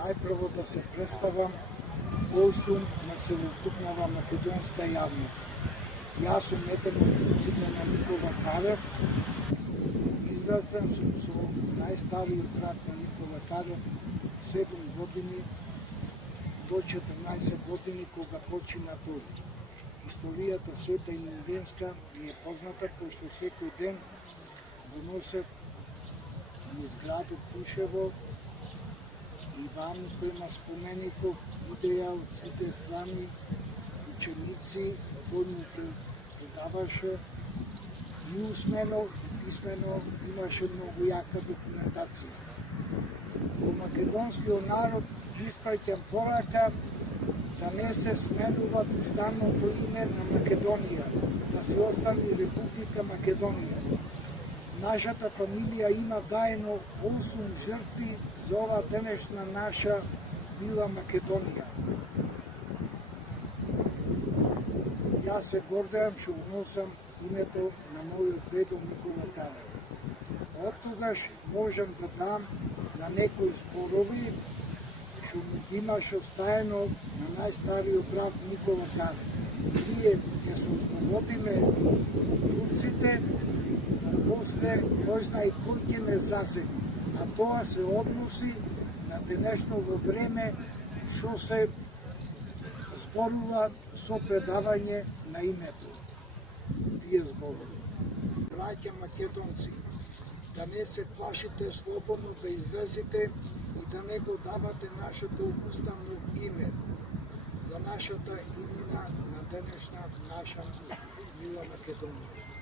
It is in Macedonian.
Најпрво да се представам кој сум на целокупнава македонска јавност. Јас сум етен од на Никола Карев, израстен сум со најстариот брат на Никола Карев, 7 години до 14 години кога почина тој. Историјата света и мунденска ми е позната, кој што секој ден го носат низ градот Крушево и ваму према спомеников идеја од сите страни, ученици, тој му предаваше и усмено и писмено, имаше многу јака документација. Во македонскиот народ испраќам порака да не се сменува уставното име на Македонија, да се остане Република Македонија. Нашата фамилија има даено 8 жртви за ова денешна наша мила Македонија. Јас се гордеам што носам името на мојот дедо Никола Карев. Од тогаш можам да дам на некои зборови што му имаше оставено на најстариот брат Никола Карев. Ние ќе се ослободиме турците, после кој знае кој ќе не засети. А тоа се односи на денешното време што се зборува со предавање на името. Тие зборови. Браќа македонци, да не се плашите слободно да излезете и да не го давате нашето уставно име за нашата имена на денешна наша мила Македонија.